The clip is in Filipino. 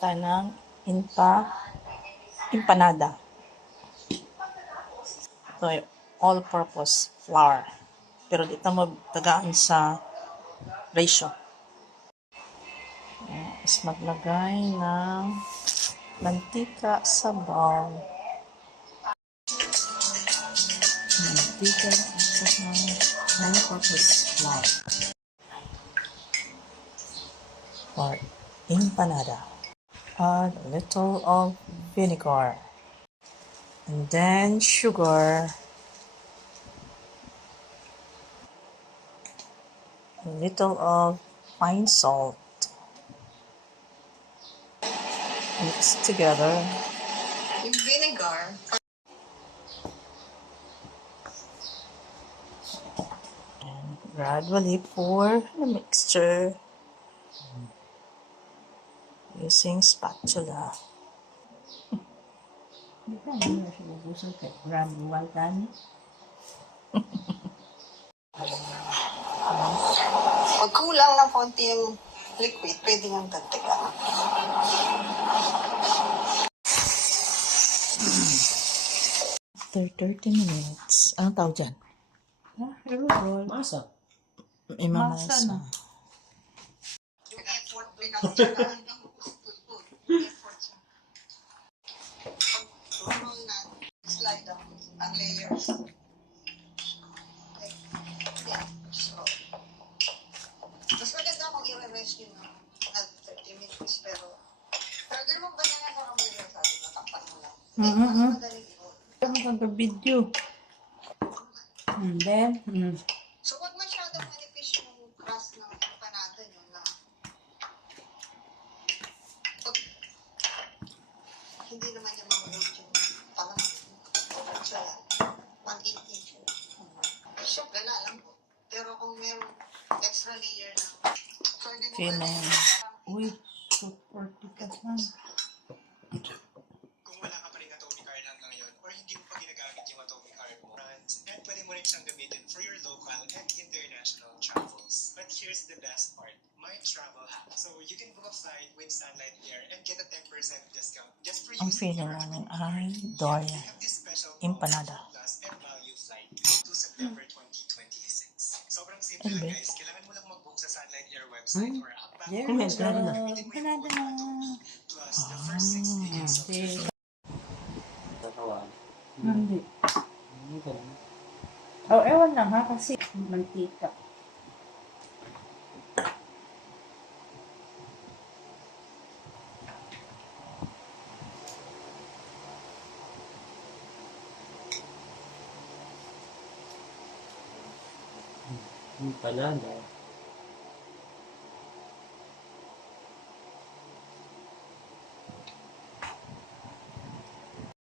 tayo ng empanada. Ito ay all-purpose flour. Pero dito magtagaan sa ratio. Is maglagay ng mantika sa bowl. Mantika at saka all-purpose flour. For empanada. Add a little of vinegar. And then sugar. A little of fine salt. Mix together. Yung vinegar. And gradually pour the mixture using spatula. Hindi na siya ubusan kay gradual gani. Pag kulang ng konti yung liquid, pwede nang dagdagan. After 30 minutes, anong tawag dyan? Roll. Masa. Imamasa. Masa na. Yung effort, pinagtsagaan ng effort siya. Pag roll na, slide down ang layers. Okay. Yeah. So, mas maganda kung i-rest nyo na 30 minutes, pero order mo ba na nga sa kamay na sabi mo, takpan mo lang. Mas madaling i-roll. Ang kagabidyo. And then, So, wag masyadong manipis yung crust ng empanada nyo na pag hindi naman yung mga road yung parang siya yan. 180 siya. Siya, gala lang po. Pero kung meron extra layer na so, hindi mo Feeling. uy, super tikas man. Kung wala ka pa rin atomic iron hanggang ngayon or hindi mo pa ginagamit yung atomic iron mo, then pwede mo rin siyang gamitin for your local and international travels. But here's the best part, my travel hack. So you can book a flight with Sunlight Air and get a 10% discount just for Ang using feeling your namin atomic ay iron. Doria. They have this special Empanada. plus and value flight to September 2026. Sobrang simple lang guys, kailangan mo lang mag-book sa Sunlight Air website or app. There Oh my we go. God. Empanada na. Plus the first 6 digits of your Hindi. Oh, ewan lang ha, kasi mantika. Empanada.